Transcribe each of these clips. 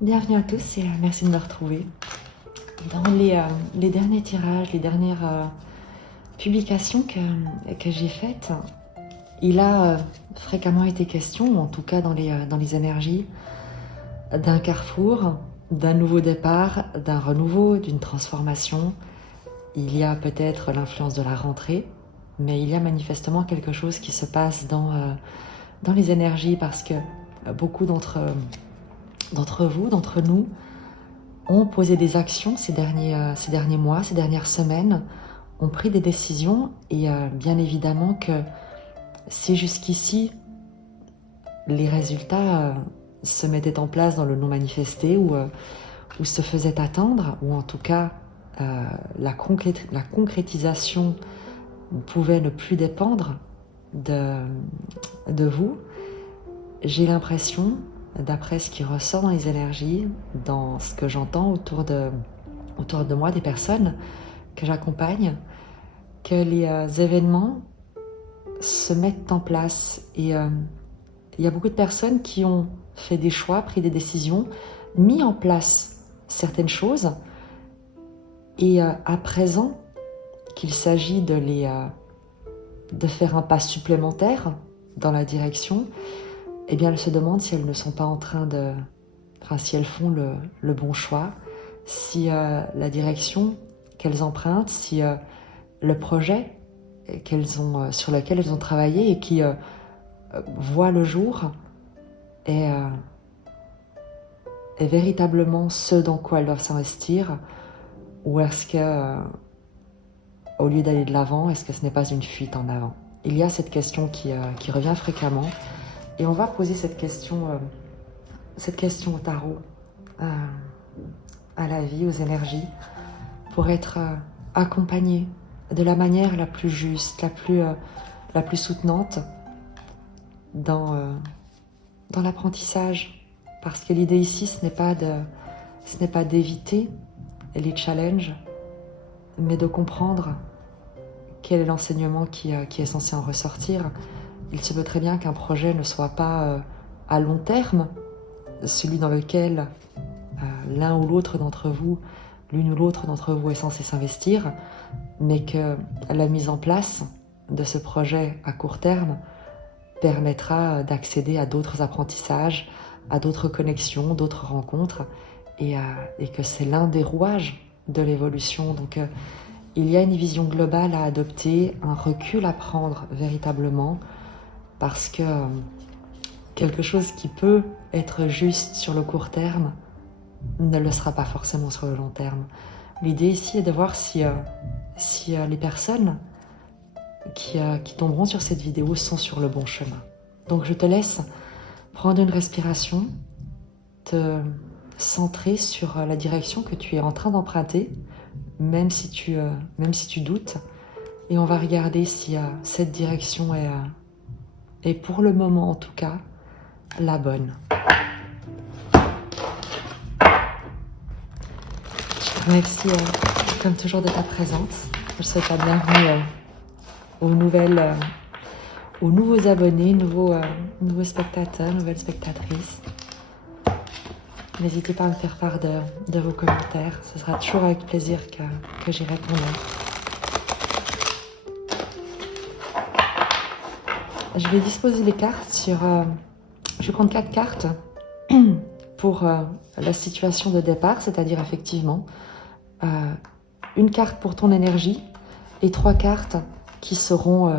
Bienvenue à tous et merci de me retrouver. Dans les derniers tirages, les dernières publications que j'ai faites, il a fréquemment été question, ou en tout cas dans les énergies, d'un carrefour, d'un nouveau départ, d'un renouveau, d'une transformation. Il y a peut-être l'influence de la rentrée, mais il y a manifestement quelque chose qui se passe dans les énergies parce que beaucoup d'entre vous, d'entre nous, ont posé des actions ces derniers mois, ces dernières semaines, ont pris des décisions et bien évidemment que si jusqu'ici les résultats se mettaient en place dans le non manifesté ou se faisaient attendre, ou en tout cas la concrétisation pouvait ne plus dépendre de vous, j'ai l'impression, d'après ce qui ressort dans les énergies, dans ce que j'entends autour de moi, des personnes que j'accompagne, que les événements se mettent en place. Et il y a beaucoup de personnes qui ont fait des choix, pris des décisions, mis en place certaines choses. Et à présent, qu'il s'agit de faire un pas supplémentaire dans la direction, eh bien, elles se demandent si elles ne sont pas en train de... Enfin, si elles font le bon choix, si la direction qu'elles empruntent, si le projet sur lequel elles ont travaillé et qui voit le jour est véritablement ce dans quoi elles doivent s'investir, ou est-ce que, au lieu d'aller de l'avant, est-ce que ce n'est pas une fuite en avant? Il y a cette question qui revient fréquemment, et on va poser cette question au tarot, à la vie, aux énergies, pour être accompagné de la manière la plus juste, la plus soutenante dans l'apprentissage. Parce que l'idée ici, ce n'est pas d'éviter les challenges, mais de comprendre quel est l'enseignement qui est censé en ressortir. Il se peut très bien qu'un projet ne soit pas à long terme, celui dans lequel l'un ou l'autre d'entre vous, l'une ou l'autre d'entre vous est censé s'investir, mais que la mise en place de ce projet à court terme permettra d'accéder à d'autres apprentissages, à d'autres connexions, d'autres rencontres, et que c'est l'un des rouages de l'évolution. Donc il y a une vision globale à adopter, un recul à prendre véritablement, parce que quelque chose qui peut être juste sur le court terme ne le sera pas forcément sur le long terme. L'idée ici est de voir si les personnes qui tomberont sur cette vidéo sont sur le bon chemin. Donc je te laisse prendre une respiration, te centrer sur la direction que tu es en train d'emprunter, même si tu doutes, et on va regarder si cette direction est pour le moment en tout cas la bonne. Je te remercie comme toujours de ta présence. Je souhaite la bienvenue aux nouveaux abonnés, nouveaux spectateurs, nouvelles spectatrices. N'hésitez pas à me faire part de vos commentaires. Ce sera toujours avec plaisir que j'y répondrai. Je vais disposer les cartes je vais prendre 4 cartes pour la situation de départ, c'est-à-dire effectivement une carte pour ton énergie et 3 cartes qui seront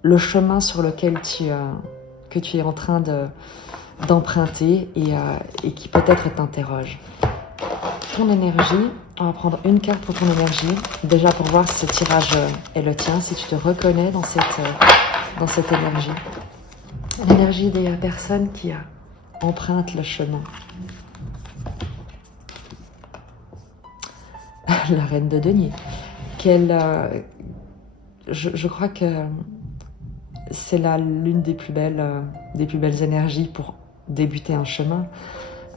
le chemin sur lequel que tu es en train d'emprunter et qui peut-être t'interroge. Ton énergie, on va prendre une carte pour ton énergie, déjà pour voir si ce tirage est le tien, si tu te reconnais dans cette énergie. L'énergie des personnes qui empruntent le chemin. La reine de denier. Je crois que c'est l'une des plus belles énergies pour débuter un chemin.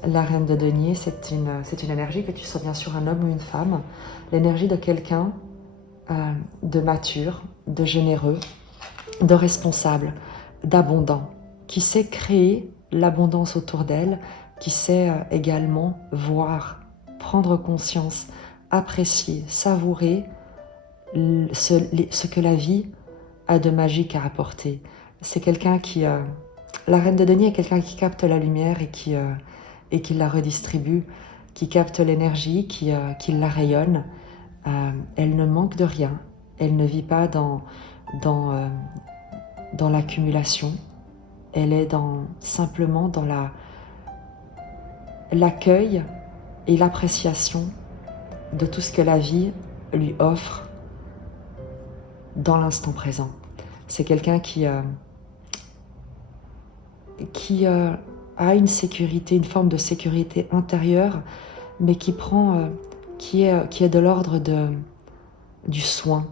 La reine de denier, c'est une énergie, que tu sois bien sûr un homme ou une femme, l'énergie de quelqu'un de mature, de généreux, de responsable, d'abondant, qui sait créer l'abondance autour d'elle qui sait également voir, prendre conscience, apprécier, savourer ce que la vie a de magique à apporter. C'est quelqu'un qui... la reine de denier est quelqu'un qui capte la lumière et qui la redistribue, qui capte l'énergie, qui la rayonne. Elle ne manque de rien. Elle ne vit pas dans l'accumulation. Elle est simplement dans l'accueil et l'appréciation de tout ce que la vie lui offre dans l'instant présent. C'est quelqu'un qui a une sécurité, une forme de sécurité intérieure, mais qui est de l'ordre du soin,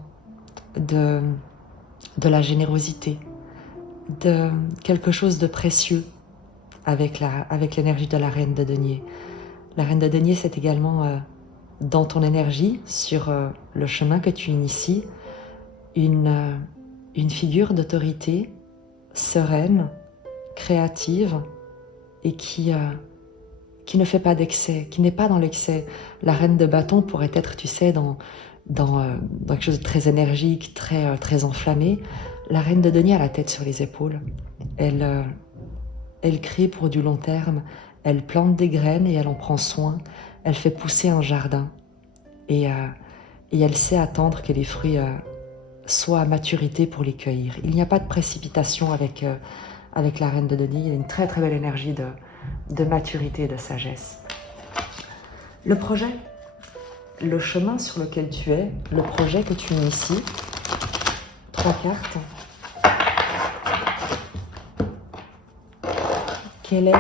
de la générosité, de quelque chose de précieux avec l'énergie de la reine de denier. La reine de denier, c'est également dans ton énergie, sur le chemin que tu inities, une figure d'autorité sereine, créative et qui ne fait pas d'excès, qui n'est pas dans l'excès. La reine de bâton pourrait être, tu sais, dans quelque chose de très énergique, très enflammé. La reine de denier a la tête sur les épaules. Elle crée pour du long terme. Elle plante des graines et elle en prend soin. Elle fait pousser un jardin. Et elle sait attendre que les fruits soient à maturité pour les cueillir. Il n'y a pas de précipitation avec la reine de denier. Il y a une très très belle énergie de maturité et de sagesse. Le projet, le chemin sur lequel tu es, le projet que tu inities, 3 cartes. Quel est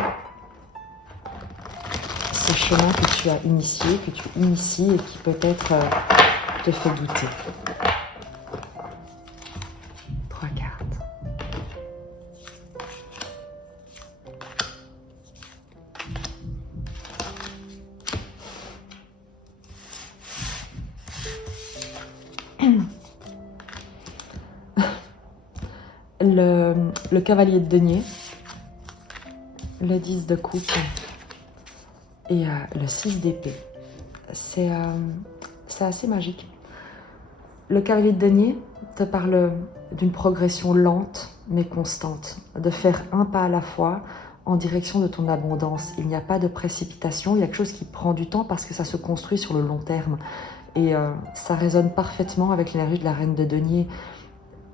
ce chemin que tu as initié, que tu inities et qui peut-être te fait douter? 3 cartes. Le cavalier de denier, le 10 de coupe et le 6 d'épée. C'est assez magique. Le cavalier de denier te parle d'une progression lente mais constante, de faire un pas à la fois en direction de ton abondance. Il n'y a pas de précipitation, il y a quelque chose qui prend du temps parce que ça se construit sur le long terme. Et ça résonne parfaitement avec l'énergie de la reine de denier.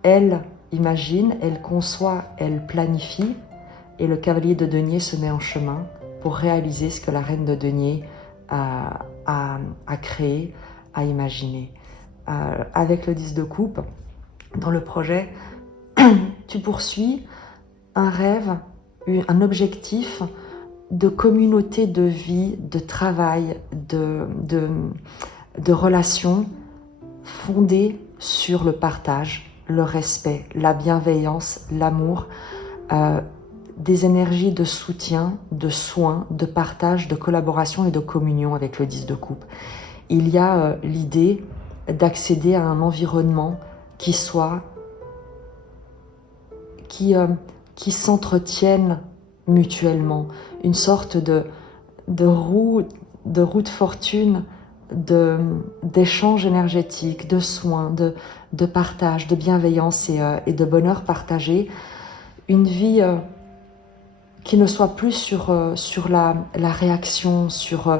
Elle imagine, elle conçoit, elle planifie, et le cavalier de denier se met en chemin pour réaliser ce que la reine de denier a créé, a imaginé. Avec le 10 de coupe, dans le projet, tu poursuis un rêve, un objectif de communauté de vie, de travail, de relations fondées sur le partage, le respect, la bienveillance, l'amour, des énergies de soutien, de soin, de partage, de collaboration et de communion avec le 10 de coupe. Il y a l'idée d'accéder à un environnement qui s'entretienne mutuellement, une sorte de roue de fortune, d'échange énergétique, de soins, de partage, de bienveillance et de bonheur partagé. Une vie qui ne soit plus sur la réaction, sur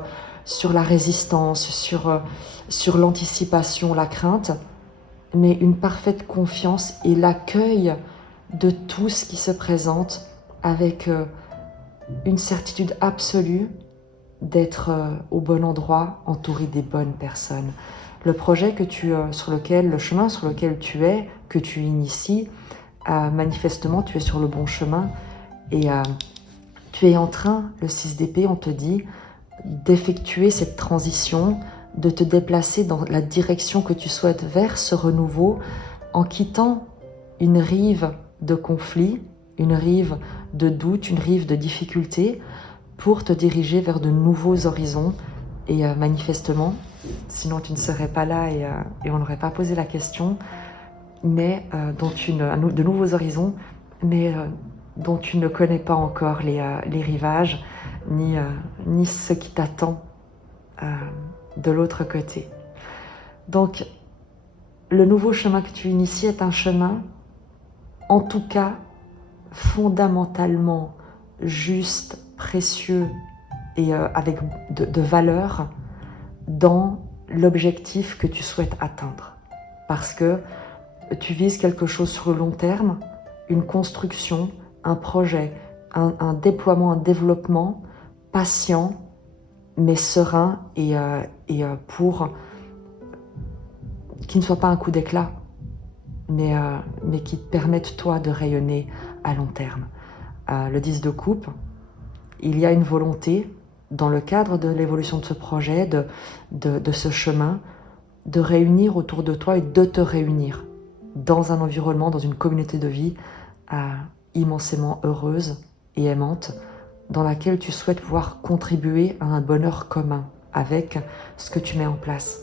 la résistance, sur l'anticipation, la crainte, mais une parfaite confiance et l'accueil de tout ce qui se présente avec une certitude absolue d'être au bon endroit, entouré des bonnes personnes. Le projet le chemin sur lequel tu es, que tu inities, manifestement tu es sur le bon chemin et tu es en train, le 6 d'épée, on te dit, d'effectuer cette transition, de te déplacer dans la direction que tu souhaites vers ce renouveau en quittant une rive de conflit, une rive de doute, une rive de difficulté pour te diriger vers de nouveaux horizons. Et manifestement, sinon tu ne serais pas là et on n'aurait pas posé la question, mais de nouveaux horizons, mais dont tu ne connais pas encore les rivages, ni ce qui t'attend de l'autre côté. Donc, le nouveau chemin que tu inities est un chemin, en tout cas, fondamentalement juste, précieux et avec de valeur dans l'objectif que tu souhaites atteindre. Parce que tu vises quelque chose sur le long terme, une construction, un projet, un déploiement, un développement patient, mais serein et pour qui ne soit pas un coup d'éclat, mais qui te permette toi de rayonner à long terme. Le 10 de coupe, il y a une volonté dans le cadre de l'évolution de ce projet, de ce chemin, de réunir autour de toi et de te réunir dans un environnement, dans une communauté de vie immensément heureuse et aimante, dans laquelle tu souhaites pouvoir contribuer à un bonheur commun avec ce que tu mets en place.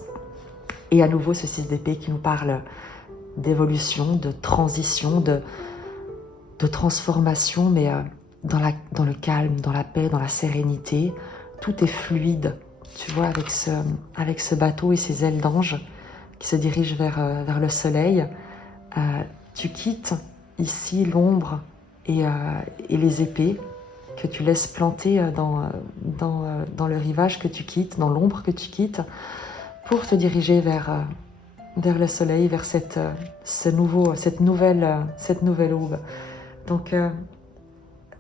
Et à nouveau, ce 6 d'épée qui nous parle d'évolution, de transition, de transformation, mais dans le calme, dans la paix, dans la sérénité. Tout est fluide, tu vois, avec ce bateau et ses ailes d'ange qui se dirigent vers le soleil. Tu quittes ici l'ombre et les épées que tu laisses planter dans le rivage que tu quittes, dans l'ombre que tu quittes, pour te diriger vers le soleil, vers cette nouvelle aube. Donc,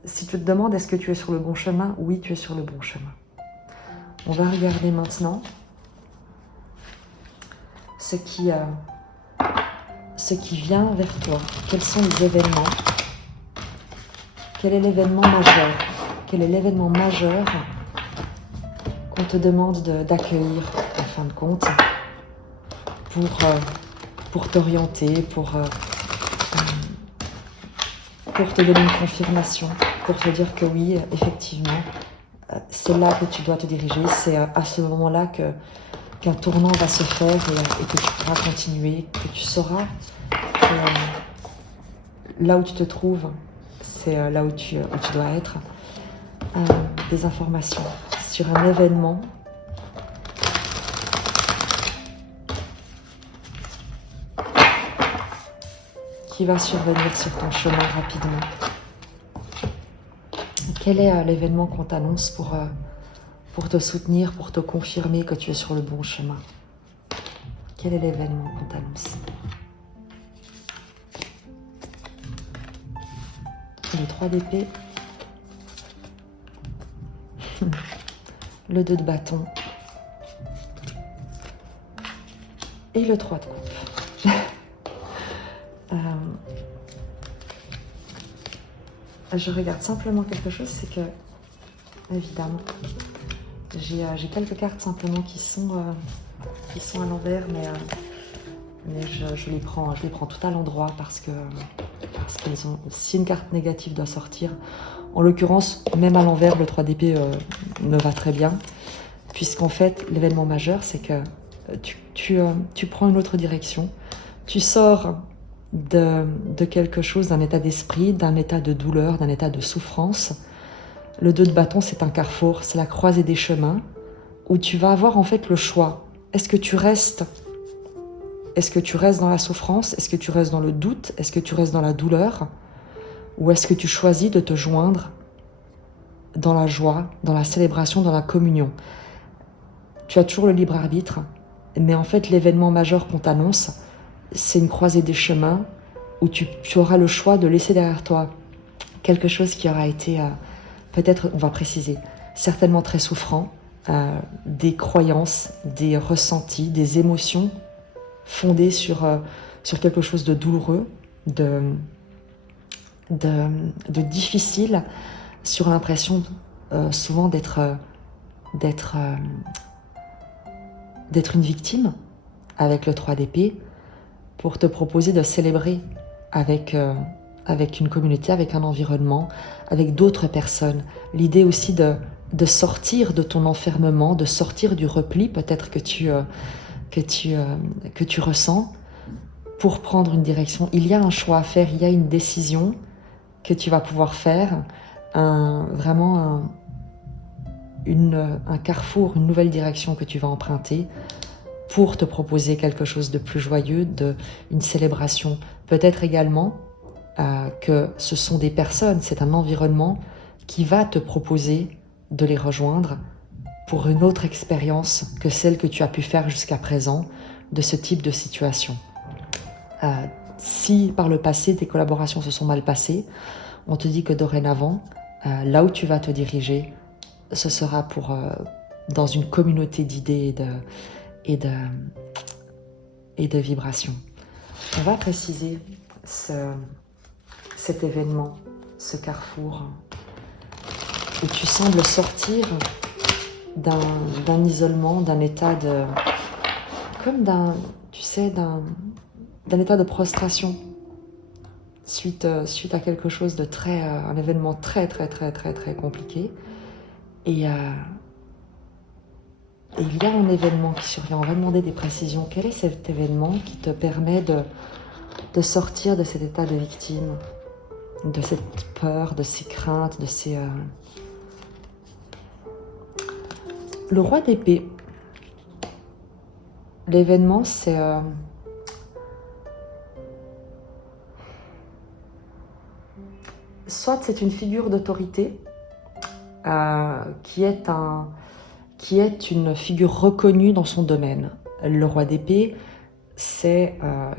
si tu te demandes est-ce que tu es sur le bon chemin, oui, tu es sur le bon chemin. On va regarder maintenant ce qui vient vers toi. Quels sont les événements? Quel est l'événement majeur? Quel est l'événement majeur qu'on te demande d'accueillir, en fin de compte, pour t'orienter, pour te donner une confirmation, pour te dire que oui, effectivement, c'est là que tu dois te diriger, c'est à ce moment-là qu'un tournant va se faire et que tu pourras continuer, que tu sauras que là où tu te trouves, c'est là où tu dois être. Des informations sur un événement qui va survenir sur ton chemin rapidement. Quel est l'événement qu'on t'annonce pour te soutenir, pour te confirmer que tu es sur le bon chemin? Quel est l'événement qu'on t'annonce? Le 3 d'épée, le 2 de bâton et le 3 de coupe. Je regarde simplement quelque chose, c'est que, évidemment, j'ai quelques cartes simplement qui sont à l'envers, mais je les prends tout à l'endroit parce qu'elles ont, si une carte négative doit sortir, en l'occurrence, même à l'envers, le 3 d'épée me va très bien, puisqu'en fait, l'événement majeur, c'est que tu prends une autre direction, tu sors de quelque chose, d'un état d'esprit, d'un état de douleur, d'un état de souffrance. Le 2 de bâton, c'est un carrefour, c'est la croisée des chemins, où tu vas avoir en fait le choix. Est-ce que tu restes dans la souffrance? Est-ce que tu restes dans le doute? Est-ce que tu restes dans la douleur? Ou est-ce que tu choisis de te joindre dans la joie, dans la célébration, dans la communion? Tu as toujours le libre arbitre, mais en fait l'événement majeur qu'on t'annonce, c'est une croisée des chemins où tu auras le choix de laisser derrière toi quelque chose qui aura été, peut-être, on va préciser, certainement très souffrant, des croyances, des ressentis, des émotions fondées sur quelque chose de douloureux, de difficile, sur l'impression souvent d'être une victime avec le 3 d'épée, pour te proposer de célébrer avec une communauté, avec un environnement, avec d'autres personnes. L'idée aussi de sortir de ton enfermement, de sortir du repli peut-être que tu ressens, pour prendre une direction. Il y a un choix à faire, il y a une décision que tu vas pouvoir faire, vraiment un carrefour, une nouvelle direction que tu vas emprunter pour te proposer quelque chose de plus joyeux, une célébration. Peut-être également que ce sont des personnes, c'est un environnement qui va te proposer de les rejoindre pour une autre expérience que celle que tu as pu faire jusqu'à présent de ce type de situation. Si par le passé tes collaborations se sont mal passées, on te dit que dorénavant, là où tu vas te diriger, ce sera dans une communauté d'idées et de vibrations. On va préciser cet événement, ce carrefour, où tu sembles sortir d'un isolement, d'un état comme d'un état de prostration suite à quelque chose de un événement très compliqué. Et il y a un événement qui survient. On va demander des précisions. Quel est cet événement qui te permet de sortir de cet état de victime, de cette peur, de ces craintes, Le roi d'épée. L'événement, c'est soit c'est une figure d'autorité qui est une figure reconnue dans son domaine. Le roi d'épée, c'est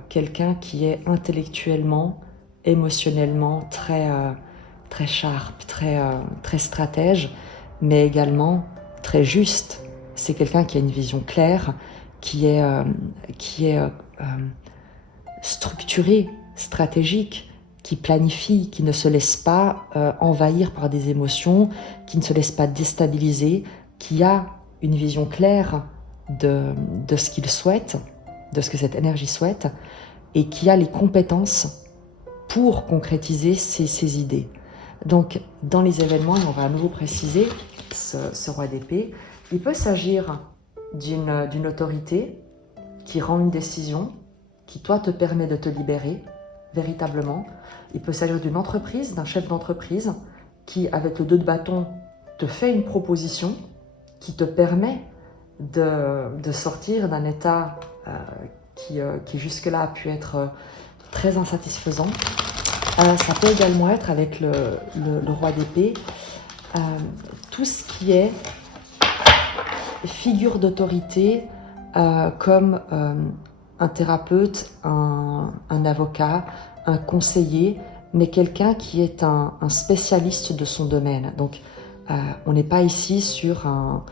quelqu'un qui est intellectuellement, émotionnellement très sharp, très stratège, mais également très juste. C'est quelqu'un qui a une vision claire, qui est structuré, stratégique, qui planifie, qui ne se laisse pas envahir par des émotions, qui ne se laisse pas déstabiliser, qui a une vision claire de ce qu'il souhaite, de ce que cette énergie souhaite, et qui a les compétences pour concrétiser ses idées. Donc, dans les événements, on va à nouveau préciser ce roi d'épée, il peut s'agir d'une autorité qui rend une décision, qui toi te permet de te libérer véritablement. Il peut s'agir d'une entreprise, d'un chef d'entreprise qui, avec le 2 de bâton, te fait une proposition qui te permet de sortir d'un état qui jusque-là a pu être très insatisfaisant. Ça peut également être avec le roi d'épée, tout ce qui est figure d'autorité comme un thérapeute, un avocat, un conseiller, mais quelqu'un qui est un spécialiste de son domaine. Donc, on n'est pas ici sur un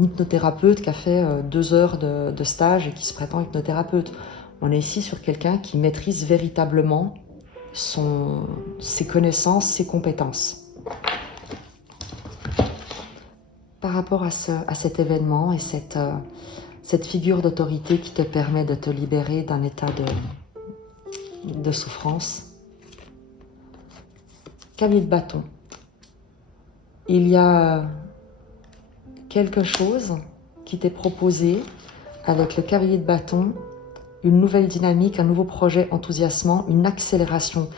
hypnothérapeute qui a fait 2 heures de stage et qui se prétend hypnothérapeute. On est ici sur quelqu'un qui maîtrise véritablement ses connaissances, ses compétences. Par rapport à cet événement et cette figure d'autorité qui te permet de te libérer d'un état de souffrance. Cavalier de bâton. Il y a quelque chose qui t'est proposé avec le cavalier de bâton, une nouvelle dynamique, un nouveau projet enthousiasmant, une accélération.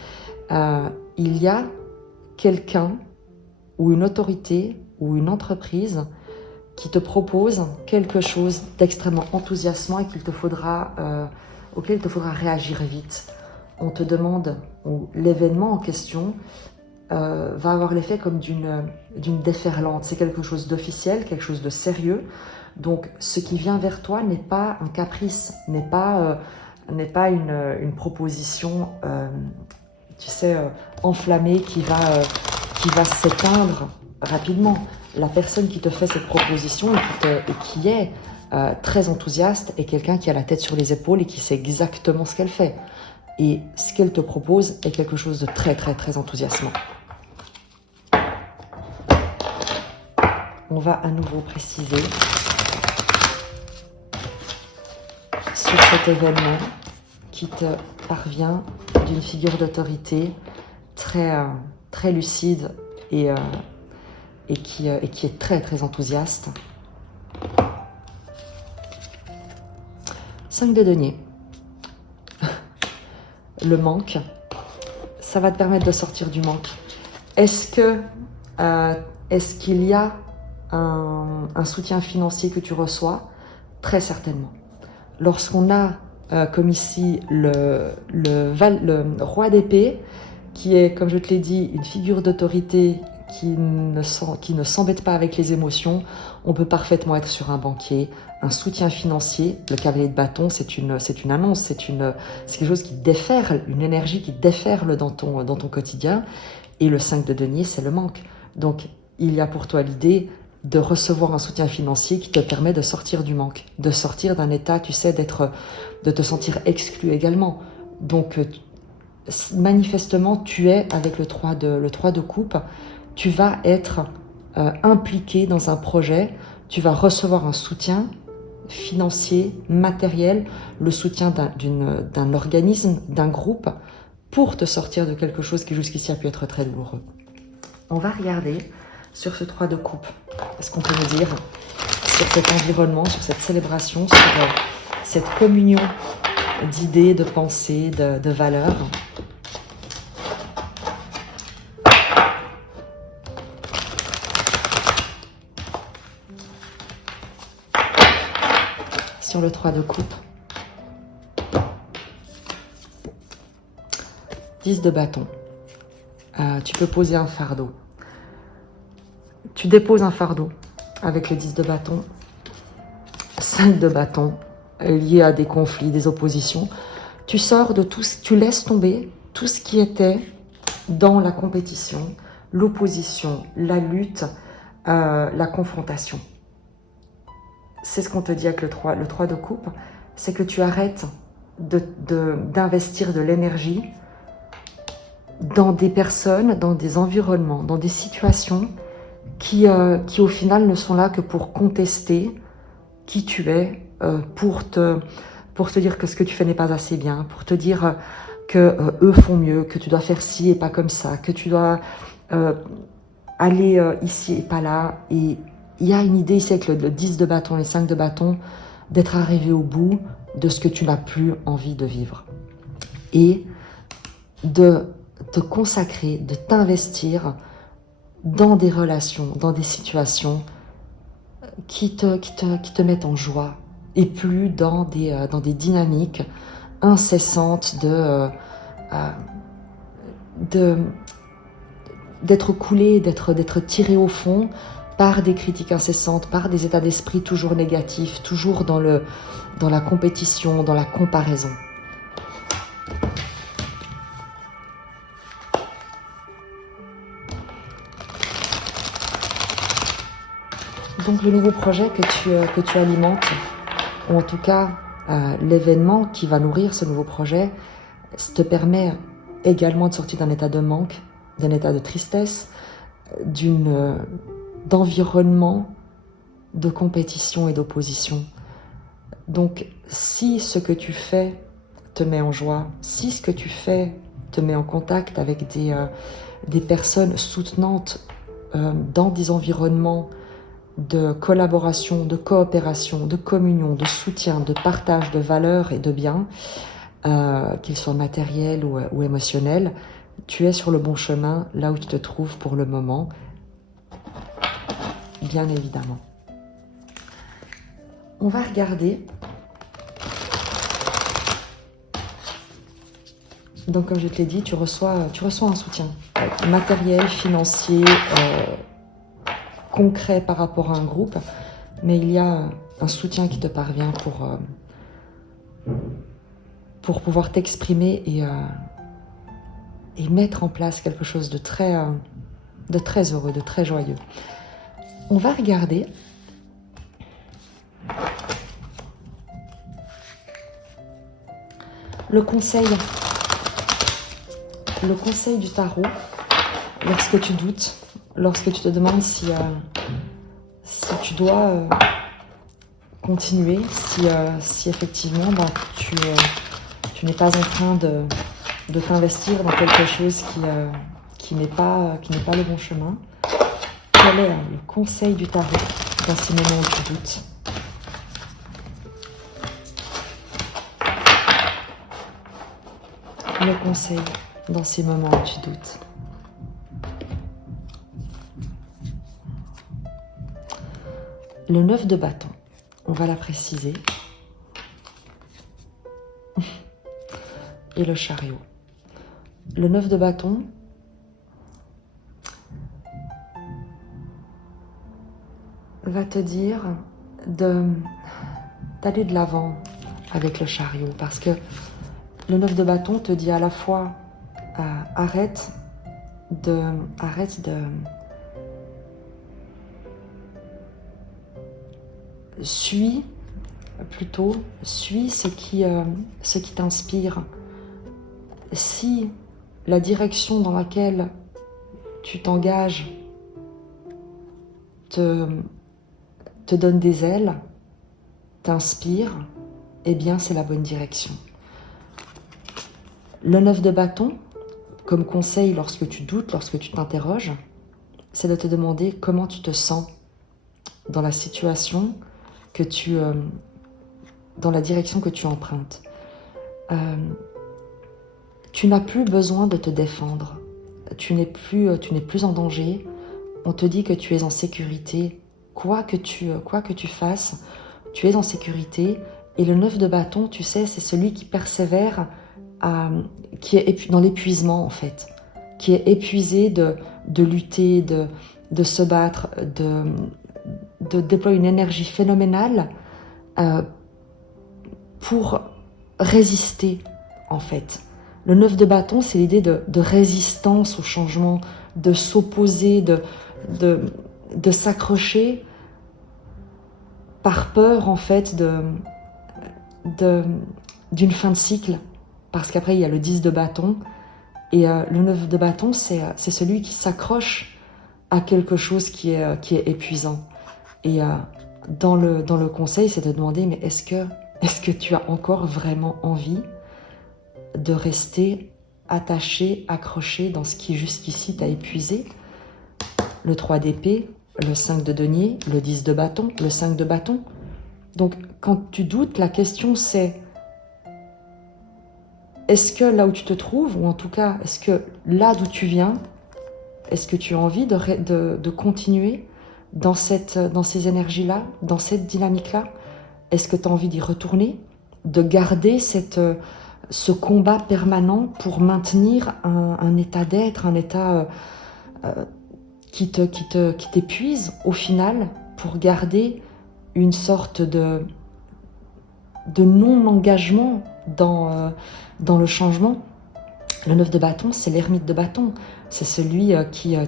Il y a quelqu'un ou une autorité ou une entreprise qui te propose quelque chose d'extrêmement enthousiasmant et auquel il te faudra réagir vite. On te demande, ou l'événement en question va avoir l'effet comme d'une déferlante. C'est quelque chose d'officiel, quelque chose de sérieux. Donc ce qui vient vers toi n'est pas un caprice, n'est pas une proposition enflammée qui va s'éteindre rapidement. La personne qui te fait cette proposition et qui est très enthousiaste est quelqu'un qui a la tête sur les épaules et qui sait exactement ce qu'elle fait. Et ce qu'elle te propose est quelque chose de très enthousiasmant. On va à nouveau préciser sur cet événement qui te parvient d'une figure d'autorité très lucide et qui est très enthousiaste. 5 de denier. Le manque, ça va te permettre de sortir du manque. Est-ce que Est-ce qu'il y a un soutien financier que tu reçois? Très certainement. Lorsqu'on a, comme ici, le roi d'épée, qui est, comme je te l'ai dit, une figure d'autorité qui ne s'embête pas avec les émotions, on peut parfaitement être sur un banquier, un soutien financier. Le cavalier de bâton, c'est une annonce, c'est quelque chose qui déferle, une énergie qui déferle dans ton quotidien. Et le 5 de denier, c'est le manque. Donc, il y a pour toi l'idée de recevoir un soutien financier qui te permet de sortir du manque, de sortir d'un état, tu sais, de te sentir exclu également. Donc, manifestement, tu es avec le 3 de coupe, tu vas être impliqué dans un projet, tu vas recevoir un soutien financier, matériel, le soutien d'un organisme, d'un groupe, pour te sortir de quelque chose qui jusqu'ici a pu être très douloureux. On va regarder sur ce 3 de coupe ce qu'on peut nous dire sur cet environnement, sur cette célébration, sur cette communion d'idées, de pensées, de valeurs. Sur le 3 de coupe, 10 de bâton. Tu peux poser un fardeau. Tu déposes un fardeau avec le 10 de bâton, 5 de bâton, lié à des conflits, des oppositions. Tu sors de tout, tu laisses tomber tout ce qui était dans la compétition, l'opposition, la lutte, la confrontation. C'est ce qu'on te dit avec le 3 de coupe, c'est que tu arrêtes d'investir de l'énergie dans des personnes, dans des environnements, dans des situations qui au final ne sont là que pour contester qui tu es, pour te dire que ce que tu fais n'est pas assez bien, pour te dire que eux font mieux, que tu dois faire ci et pas comme ça, que tu dois aller ici et pas là. Et il y a une idée ici avec le 10 de bâton, les 5 de bâton, d'être arrivé au bout de ce que tu n'as plus envie de vivre. Et de te consacrer, de t'investir dans des relations, dans des situations qui te mettent en joie et plus dans des dynamiques incessantes d'être coulé, d'être tiré au fond par des critiques incessantes, par des états d'esprit toujours négatifs, toujours dans la compétition, dans la comparaison. Donc le nouveau projet que tu alimentes, ou en tout cas l'événement qui va nourrir ce nouveau projet, te permet également de sortir d'un état de manque, d'un état de tristesse, d'environnement de compétition et d'opposition. Donc si ce que tu fais te met en joie, si ce que tu fais te met en contact avec des personnes soutenantes dans des environnements de collaboration, de coopération, de communion, de soutien, de partage de valeurs et de biens, qu'ils soient matériels ou émotionnels, tu es sur le bon chemin, là où tu te trouves pour le moment, bien évidemment. On va regarder. Donc, comme je te l'ai dit, tu reçois un soutien matériel, financier, concret par rapport à un groupe, mais il y a un soutien qui te parvient pour pouvoir t'exprimer et mettre en place quelque chose de très heureux, de très joyeux. On va regarder le conseil du tarot lorsque tu doutes, lorsque tu te demandes si tu dois continuer, si effectivement tu n'es pas en train de t'investir dans quelque chose qui n'est pas le bon chemin. Quel est le conseil du tarot dans ces moments où tu doutes? Le conseil dans ces moments où tu doutes. le 9 de bâton, on va la préciser. Et le chariot. Le 9 de bâton, va te dire d'aller de l'avant avec le chariot. Parce que le 9 de bâton te dit à la fois arrête de suis ce qui t'inspire. Si la direction dans laquelle tu t'engages te donne des ailes, t'inspire, eh bien c'est la bonne direction. Le 9 de bâton, comme conseil lorsque tu doutes, lorsque tu t'interroges, c'est de te demander comment tu te sens dans la situation dans la direction que tu empruntes. Tu n'as plus besoin de te défendre. Tu n'es plus en danger. On te dit que tu es en sécurité. Quoi que tu fasses, tu es en sécurité. Et le 9 de bâton, tu sais, c'est celui qui persévère, qui est dans l'épuisement en fait, qui est épuisé de lutter, de se battre, de déployer une énergie phénoménale pour résister en fait. Le 9 de bâton, c'est l'idée de résistance au changement, de s'opposer, de s'accrocher par peur en fait d'une fin de cycle. Parce qu'après, il y a le 10 de bâton. Et le 9 de bâton, c'est celui qui s'accroche à quelque chose qui est épuisant. Et dans le conseil, c'est de demander, mais est-ce que tu as encore vraiment envie de rester attaché, accroché dans ce qui jusqu'ici t'a épuisé? Le 3 d'épée, le 5 de denier, le 10 de bâton, le 5 de bâton. Donc, quand tu doutes, la question c'est, est-ce que là où tu te trouves, ou en tout cas, est-ce que là d'où tu viens, est-ce que tu as envie de continuer dans ces énergies-là, dans cette dynamique-là? Est-ce que tu as envie d'y retourner, de garder ce combat permanent pour maintenir un état d'être, un état qui t'épuise au final, pour garder une sorte de non-engagement dans le changement? Le 9 de bâton, c'est l'ermite de bâton. C'est celui qui a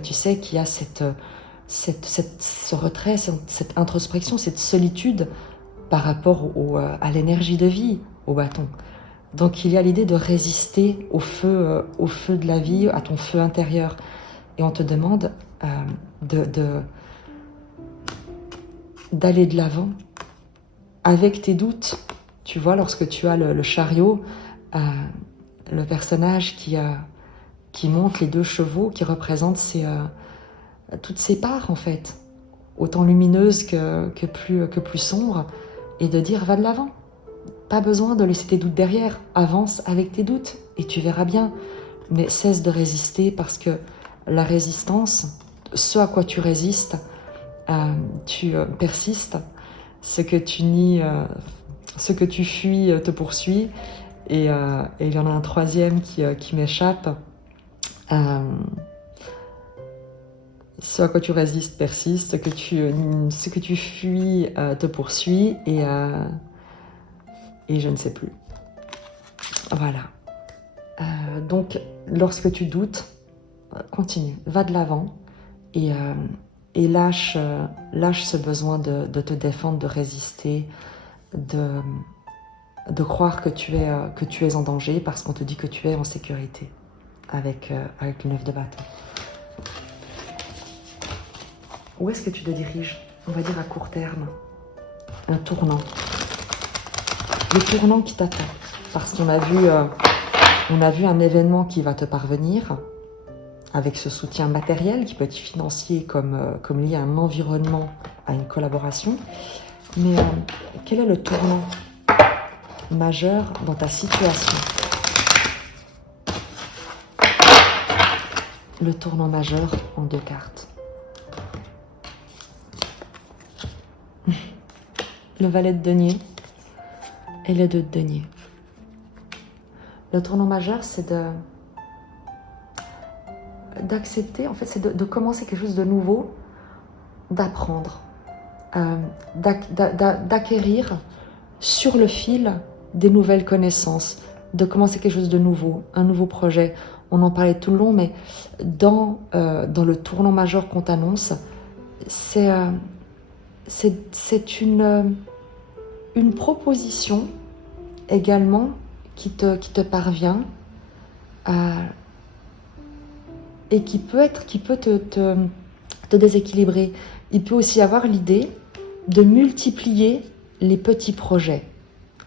ce retrait, cette introspection, cette solitude par rapport à l'énergie de vie, au bâton. Donc il y a l'idée de résister au feu de la vie, à ton feu intérieur. Et on te demande d'aller de l'avant avec tes doutes. Tu vois, lorsque tu as le chariot, le personnage qui monte les 2 chevaux, qui représente toutes ces parts en fait, autant lumineuses que plus sombres, et de dire va de l'avant. Pas besoin de laisser tes doutes derrière, avance avec tes doutes et tu verras bien. Mais cesse de résister, parce que la résistance, ce à quoi tu résistes, tu persistes, ce que tu nies, ce que tu fuis te poursuit. Et il y en a un troisième qui m'échappe. Ce à quoi tu résistes persiste, ce que tu fuis te poursuit, et je ne sais plus. Voilà. Donc, lorsque tu doutes, continue, va de l'avant et lâche ce besoin de te défendre, de résister, de croire que tu es en danger parce qu'on te dit que tu es en sécurité avec le 9 de bâton. Où est-ce que tu te diriges? On va dire à court terme. Un tournant. Le tournant qui t'attend. Parce qu'on a vu un événement qui va te parvenir avec ce soutien matériel qui peut être financier comme lié à un environnement, à une collaboration. Mais quel est le tournant majeur dans ta situation? Le tournant majeur en 2 cartes. le valet de denier et le 2 de denier. Le tournant majeur, c'est d'accepter, en fait, c'est de commencer quelque chose de nouveau, d'apprendre, d'acquérir sur le fil des nouvelles connaissances, de commencer quelque chose de nouveau, un nouveau projet. On en parlait tout le long, mais dans le tournant majeur qu'on t'annonce, c'est une proposition également qui te parvient et qui peut te déséquilibrer. Il peut aussi avoir l'idée de multiplier les petits projets.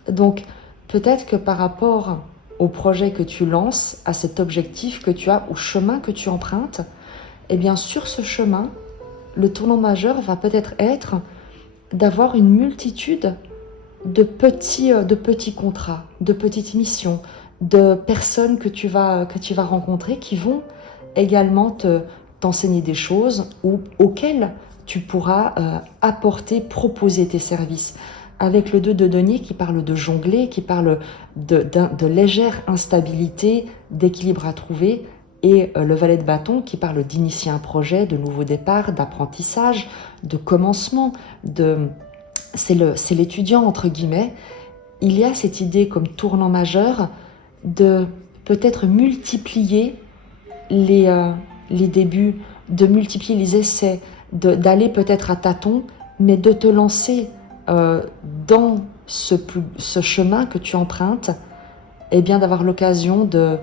Donc, peut-être que par rapport au projet que tu lances, à cet objectif que tu as, au chemin que tu empruntes, eh bien, sur ce chemin, le tournant majeur va peut-être être d'avoir une multitude de petits contrats, de petites missions, de personnes que tu vas rencontrer qui vont également t'enseigner des choses auxquelles tu pourras proposer tes services. Avec le 2 de denier qui parle de jongler, qui parle de légère instabilité, d'équilibre à trouver, et le valet de bâton qui parle d'initier un projet, de nouveau départ, d'apprentissage, de commencement, c'est l'étudiant entre guillemets. Il y a cette idée comme tournant majeur de peut-être multiplier les débuts, de multiplier les essais, d'aller peut-être à tâtons, mais de te lancer dans ce chemin que tu empruntes, et bien d'avoir l'occasion de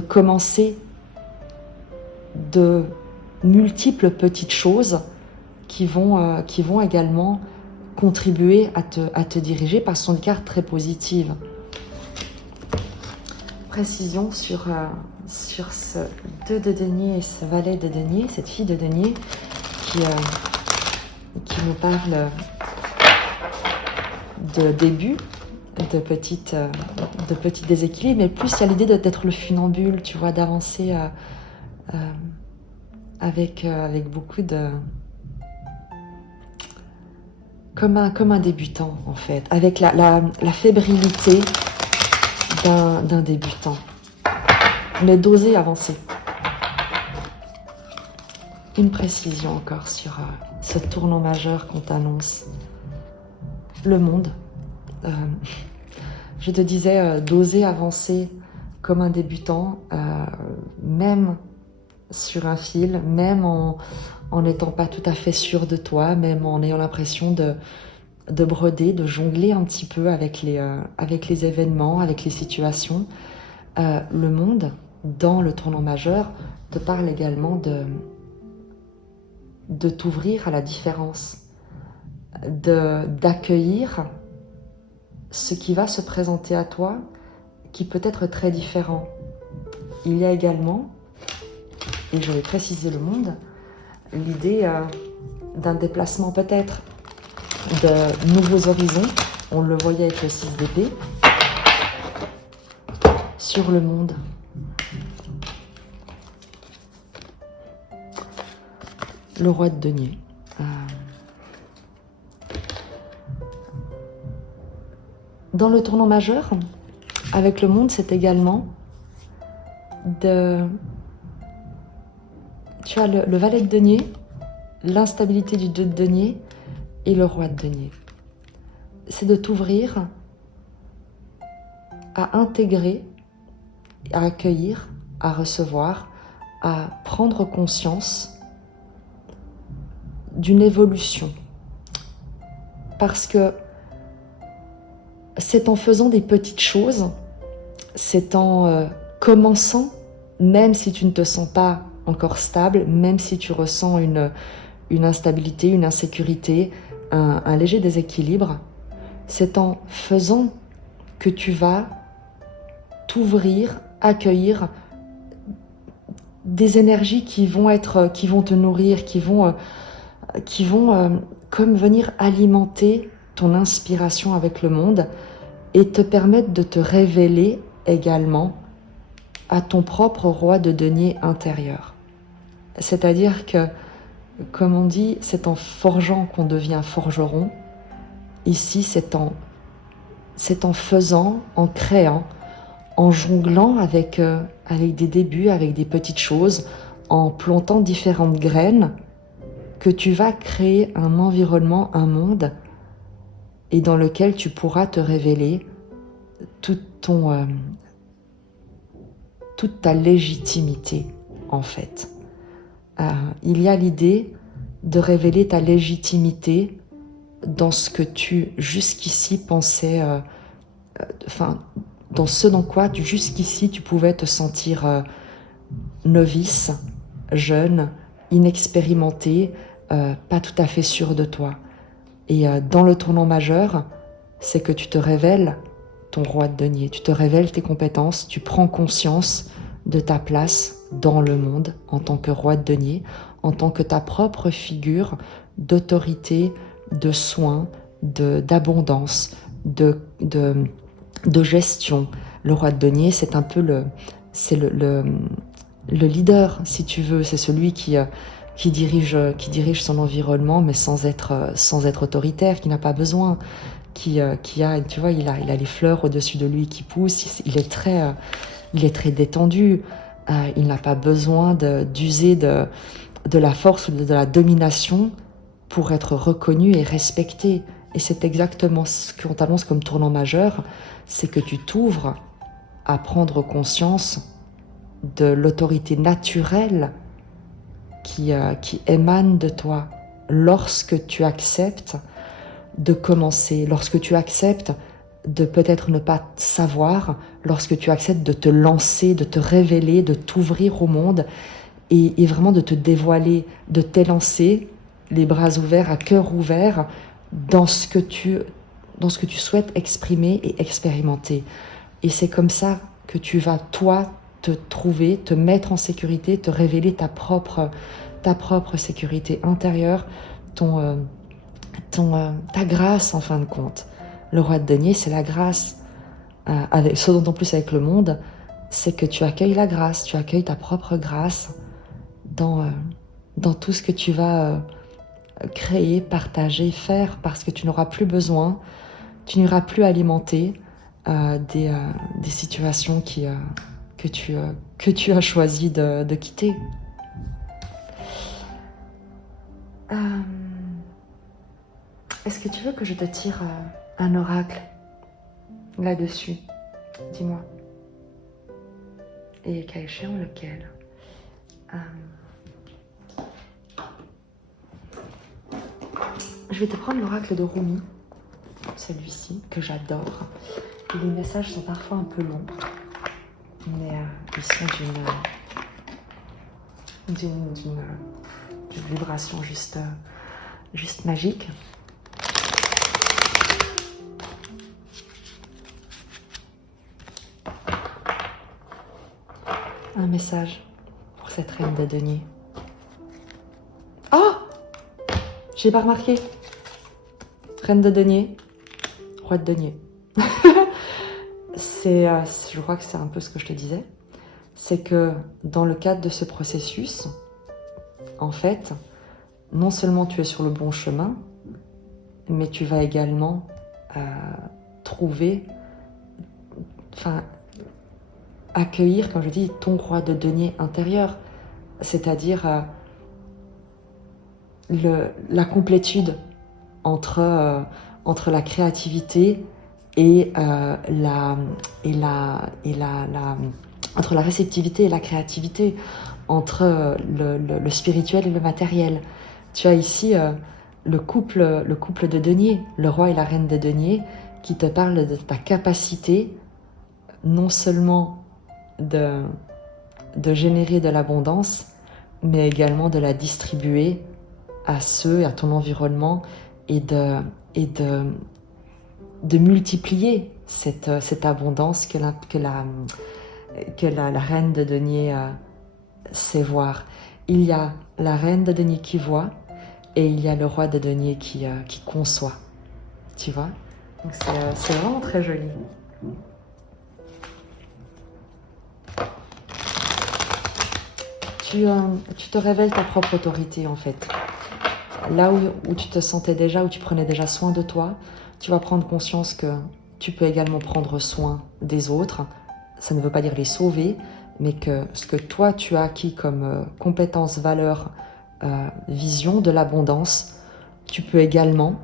commencer de multiples petites choses qui vont également contribuer à te diriger par son carte très positive. Précision sur ce 2 de denier et ce valet de denier, cette fille de denier qui nous parle de début, de petites déséquilibres, mais plus il y a l'idée d'être le funambule, tu vois, d'avancer avec beaucoup de... Comme un débutant, en fait, avec la fébrilité d'un débutant, mais d'oser avancer. Une précision encore sur ce tournant majeur qu'on t'annonce. Le monde. Je te disais d'oser avancer comme un débutant, même sur un fil, même en n'étant pas tout à fait sûr de toi, même en ayant l'impression de broder, de jongler un petit peu avec les événements, avec les situations. Le monde, dans le tournant majeur, te parle également de t'ouvrir à la différence, d'accueillir ce qui va se présenter à toi, qui peut être très différent. Il y a également, et je vais préciser le monde, l'idée d'un déplacement peut-être, de nouveaux horizons. On le voyait avec le 6 d'épée, sur le monde. Le roi de denier. Dans le tournant majeur, avec le monde, c'est également tu as le valet de denier, l'instabilité du 2 de denier et le roi de denier. C'est de t'ouvrir à intégrer, à accueillir, à recevoir, à prendre conscience d'une évolution. Parce que c'est en faisant des petites choses, c'est en commençant, même si tu ne te sens pas encore stable, même si tu ressens une instabilité, une insécurité, un léger déséquilibre, c'est en faisant que tu vas t'ouvrir, accueillir des énergies qui vont te nourrir, qui vont comme venir alimenter ton inspiration avec le monde et te permettre de te révéler également à ton propre roi de denier intérieur. C'est-à-dire que, comme on dit, c'est en forgeant qu'on devient forgeron. Ici, c'est en faisant, en créant, en jonglant avec des débuts, avec des petites choses, en plantant différentes graines, que tu vas créer un environnement, un monde, et dans lequel tu pourras te révéler toute ta légitimité, en fait. Il y a l'idée de révéler ta légitimité dans ce que tu, jusqu'ici, pensais... dans ce dans quoi, jusqu'ici, tu pouvais te sentir novice, jeune, inexpérimenté, pas tout à fait sûr de toi. Et dans le tournant majeur, c'est que tu te révèles ton roi de denier, tu te révèles tes compétences, tu prends conscience de ta place dans le monde en tant que roi de denier, en tant que ta propre figure d'autorité, de soin, d'abondance, de gestion. Le roi de denier, c'est un peu le leader, si tu veux, c'est celui qui dirige son environnement, mais sans être autoritaire, qui n'a pas besoin, qui a, tu vois, il a les fleurs au-dessus de lui qui poussent, il est très détendu, il n'a pas besoin d'user de la force ou de la domination pour être reconnu et respecté. Et c'est exactement ce qu'on t'annonce comme tournant majeur, c'est que tu t'ouvres à prendre conscience de l'autorité naturelle qui émane de toi lorsque tu acceptes de commencer, lorsque tu acceptes de peut-être ne pas savoir, lorsque tu acceptes de te lancer, de te révéler, de t'ouvrir au monde et vraiment de te dévoiler, de t'élancer les bras ouverts, à cœur ouvert dans ce que tu souhaites exprimer et expérimenter. Et c'est comme ça que tu vas, toi, te trouver, te mettre en sécurité, te révéler ta propre sécurité intérieure, ta grâce en fin de compte. Le roi de denier, c'est la grâce. Ce dont en plus avec le monde, c'est que tu accueilles la grâce, tu accueilles ta propre grâce dans tout ce que tu vas créer, partager, faire, parce que tu n'auras plus besoin, tu n'iras plus alimenter des situations que tu as choisi de quitter. Est-ce que tu veux que je te tire un oracle là-dessus? Dis-moi. Et cas échéant, lequel? Je vais te prendre l'oracle de Rumi, celui-ci, que j'adore. Les messages sont parfois un peu longs, mais ils sont d'une vibration juste magique. Un message pour cette reine de denier. Oh! J'ai pas remarqué. Reine de denier, roi de denier. Je crois que c'est un peu ce que je te disais. C'est que dans le cadre de ce processus, en fait, non seulement tu es sur le bon chemin, mais tu vas également accueillir, comme je dis, ton roi de denier intérieur, c'est-à-dire la complétude entre la créativité et entre la réceptivité et la créativité, entre le spirituel et le matériel. Tu as ici le couple de deniers, le roi et la reine de deniers, qui te parlent de ta capacité non seulement de générer de l'abondance, mais également de la distribuer à ton environnement et de multiplier cette abondance que la reine de denier sait voir. Il y a la reine de denier qui voit et il y a le roi de denier qui conçoit. Tu vois? Donc c'est vraiment très joli. Tu te révèles ta propre autorité en fait. Là où tu te sentais déjà, où tu prenais déjà soin de toi, Tu vas prendre conscience que tu peux également prendre soin des autres. Ça ne veut pas dire les sauver, mais que ce que toi tu as acquis comme compétence, valeur, vision de l'abondance, tu peux également,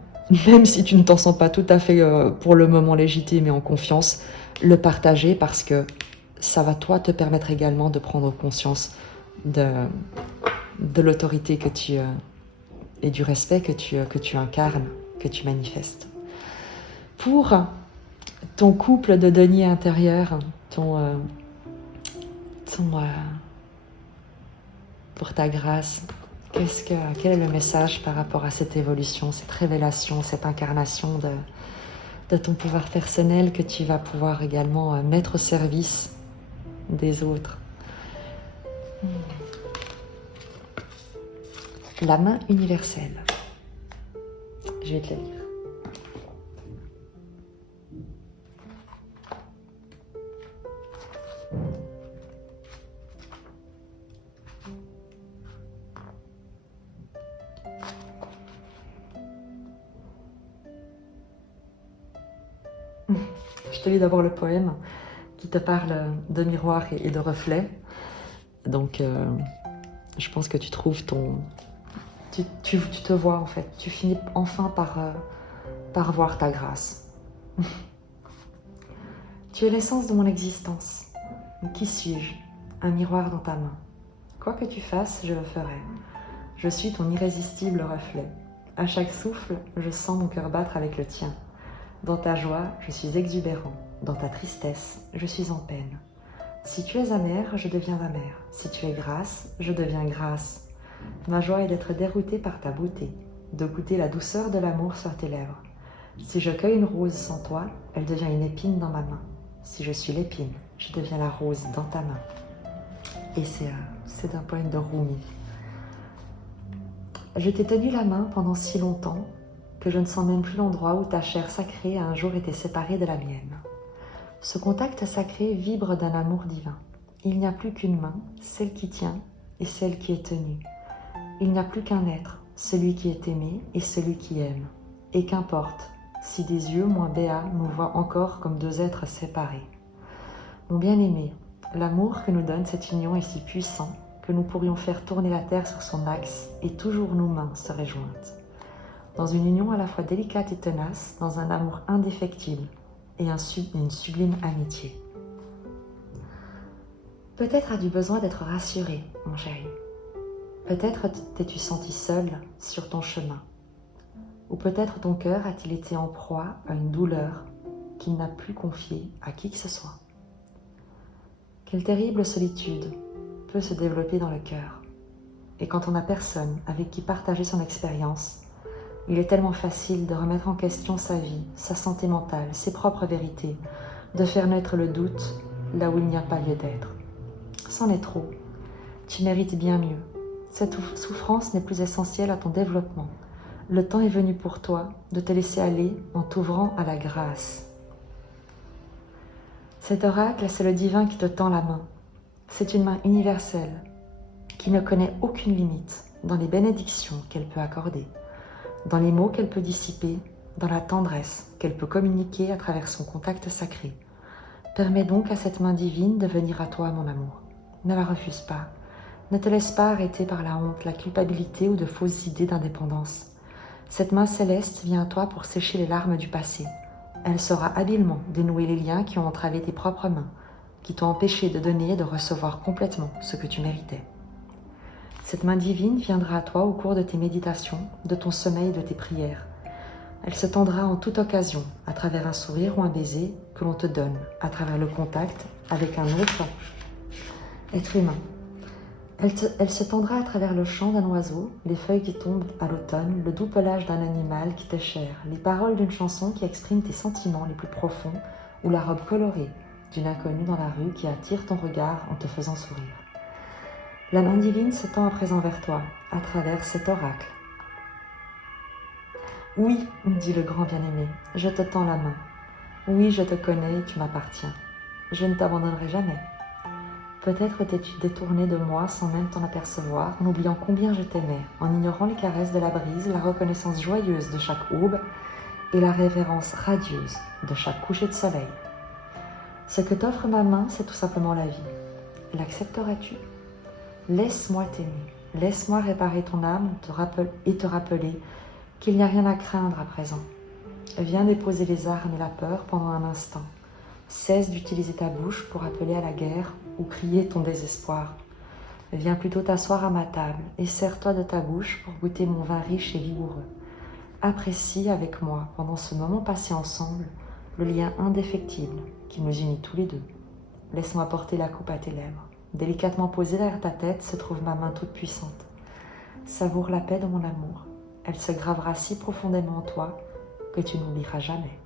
même si tu ne t'en sens pas tout à fait pour le moment légitime et en confiance, le partager parce que ça va toi te permettre également de prendre conscience de l'autorité que tu et du respect que tu incarnes, que tu manifestes. Pour ton couple de deniers intérieurs, pour ta grâce, quel est le message par rapport à cette évolution, cette révélation, cette incarnation de ton pouvoir personnel que tu vas pouvoir également mettre au service des autres? La main universelle. Je vais te la lire. Je te lis d'abord le poème qui te parle de miroir et de reflet. Donc, je pense que tu trouves ton... Tu te vois en fait. Tu finis enfin par voir ta grâce. Tu es l'essence de mon existence. Qui suis-je? Un miroir dans ta main. Quoi que tu fasses, je le ferai. Je suis ton irrésistible reflet. À chaque souffle, je sens mon cœur battre avec le tien. Dans ta joie, je suis exubérant. Dans ta tristesse, je suis en peine. Si tu es amer, je deviens amer. Si tu es grasse, je deviens grasse. Ma joie est d'être déroutée par ta beauté, de goûter la douceur de l'amour sur tes lèvres. Si je cueille une rose sans toi, elle devient une épine dans ma main. Si je suis l'épine, je deviens la rose dans ta main. Et c'est un poème de Rumi. Je t'ai tenu la main pendant si longtemps que je ne sens même plus l'endroit où ta chair sacrée a un jour été séparée de la mienne. Ce contact sacré vibre d'un amour divin. Il n'y a plus qu'une main, celle qui tient et celle qui est tenue. Il n'y a plus qu'un être, celui qui est aimé et celui qui aime. Et qu'importe, si des yeux moins béats nous voient encore comme deux êtres séparés. Mon bien-aimé, l'amour que nous donne cette union est si puissant que nous pourrions faire tourner la terre sur son axe et toujours nos mains seraient jointes. Dans une union à la fois délicate et tenace, dans un amour indéfectible et une sublime amitié. Peut-être as-tu besoin d'être rassuré, mon chéri. Peut-être t'es-tu senti seul sur ton chemin. Ou peut-être ton cœur a-t-il été en proie à une douleur qu'il n'a plus confiée à qui que ce soit. Quelle terrible solitude peut se développer dans le cœur. Et quand on n'a personne avec qui partager son expérience, il est tellement facile de remettre en question sa vie, sa santé mentale, ses propres vérités, de faire naître le doute là où il n'y a pas lieu d'être. C'en est trop. Tu mérites bien mieux. Cette souffrance n'est plus essentielle à ton développement. Le temps est venu pour toi de te laisser aller en t'ouvrant à la grâce. Cet oracle, c'est le divin qui te tend la main. C'est une main universelle qui ne connaît aucune limite dans les bénédictions qu'elle peut accorder, dans les mots qu'elle peut dissiper, dans la tendresse qu'elle peut communiquer à travers son contact sacré. Permets donc à cette main divine de venir à toi, mon amour. Ne la refuse pas. Ne te laisse pas arrêter par la honte, la culpabilité ou de fausses idées d'indépendance. Cette main céleste vient à toi pour sécher les larmes du passé. Elle saura habilement dénouer les liens qui ont entravé tes propres mains, qui t'ont empêché de donner et de recevoir complètement ce que tu méritais. Cette main divine viendra à toi au cours de tes méditations, de ton sommeil et de tes prières. Elle se tendra en toute occasion, à travers un sourire ou un baiser que l'on te donne, à travers le contact avec un autre être humain. Elle se tendra à travers le chant d'un oiseau, les feuilles qui tombent à l'automne, le doux pelage d'un animal qui t'est cher, les paroles d'une chanson qui exprime tes sentiments les plus profonds ou la robe colorée d'une inconnue dans la rue qui attire ton regard en te faisant sourire. La main divine se tend à présent vers toi, à travers cet oracle. Oui, dit le grand bien-aimé, je te tends la main. Oui, je te connais et tu m'appartiens. Je ne t'abandonnerai jamais. Peut-être t'es-tu détourné de moi sans même t'en apercevoir, en oubliant combien je t'aimais, en ignorant les caresses de la brise, la reconnaissance joyeuse de chaque aube et la révérence radieuse de chaque coucher de soleil. Ce que t'offre ma main, c'est tout simplement la vie. L'accepteras-tu? Laisse-moi t'aimer, laisse-moi réparer ton âme et te rappeler qu'il n'y a rien à craindre à présent. Viens déposer les armes et la peur pendant un instant. Cesse d'utiliser ta bouche pour appeler à la guerre ou crier ton désespoir. Viens plutôt t'asseoir à ma table et sers-toi de ta bouche pour goûter mon vin riche et vigoureux. Apprécie avec moi, pendant ce moment passé ensemble, le lien indéfectible qui nous unit tous les deux. Laisse-moi porter la coupe à tes lèvres. Délicatement posée derrière ta tête se trouve ma main toute puissante. Savoure la paix de mon amour. Elle se gravera si profondément en toi que tu n'oublieras jamais.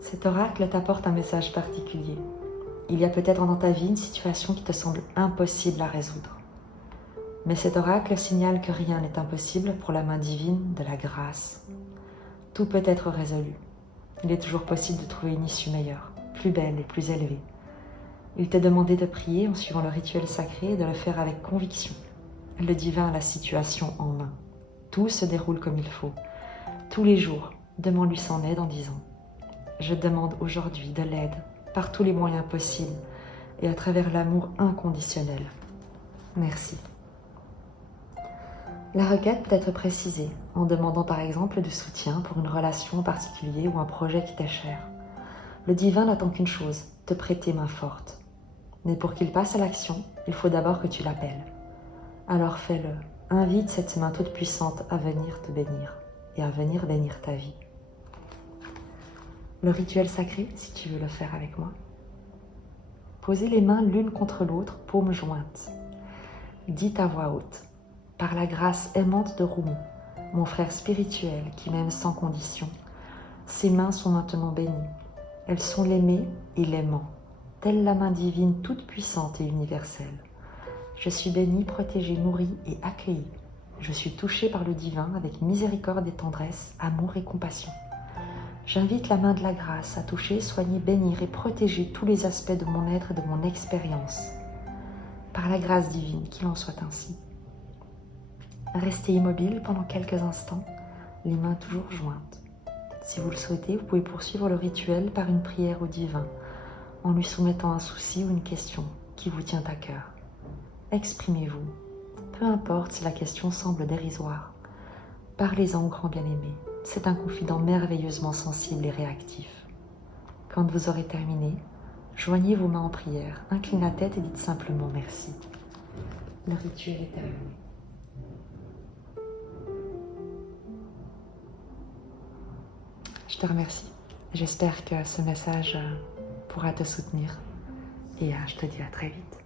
Cet oracle t'apporte un message particulier. Il y a peut-être dans ta vie une situation qui te semble impossible à résoudre. Mais cet oracle signale que rien n'est impossible pour la main divine de la grâce. Tout peut être résolu. Il est toujours possible de trouver une issue meilleure, plus belle et plus élevée. Il t'est demandé de prier en suivant le rituel sacré et de le faire avec conviction. Le divin a la situation en main. Tout se déroule comme il faut. Tous les jours, demande-lui son aide en disant « Je demande aujourd'hui de l'aide par tous les moyens possibles et à travers l'amour inconditionnel. Merci. » La requête peut être précisée en demandant par exemple du soutien pour une relation en particulier ou un projet qui t'est cher. Le divin n'attend qu'une chose, te prêter main forte. Mais pour qu'il passe à l'action, il faut d'abord que tu l'appelles. Alors fais-le. Invite cette main toute puissante à venir te bénir et à venir bénir ta vie. Le rituel sacré, si tu veux le faire avec moi. Posez les mains l'une contre l'autre, paumes jointes. Dites à voix haute, par la grâce aimante de Rumi, mon frère spirituel qui m'aime sans condition, ses mains sont maintenant bénies. Elles sont l'aimée et l'aimant, telle la main divine toute puissante et universelle. Je suis bénie, protégée, nourrie et accueillie. Je suis touchée par le divin avec miséricorde et tendresse, amour et compassion. J'invite la main de la grâce à toucher, soigner, bénir et protéger tous les aspects de mon être et de mon expérience. Par la grâce divine, qu'il en soit ainsi. Restez immobile pendant quelques instants, les mains toujours jointes. Si vous le souhaitez, vous pouvez poursuivre le rituel par une prière au divin, en lui soumettant un souci ou une question qui vous tient à cœur. Exprimez-vous, peu importe si la question semble dérisoire. Parlez-en au grand bien-aimé, c'est un confident merveilleusement sensible et réactif. Quand vous aurez terminé, joignez vos mains en prière, inclinez la tête et dites simplement merci. Le rituel est terminé. Je te remercie. J'espère que ce message pourra te soutenir et je te dis à très vite.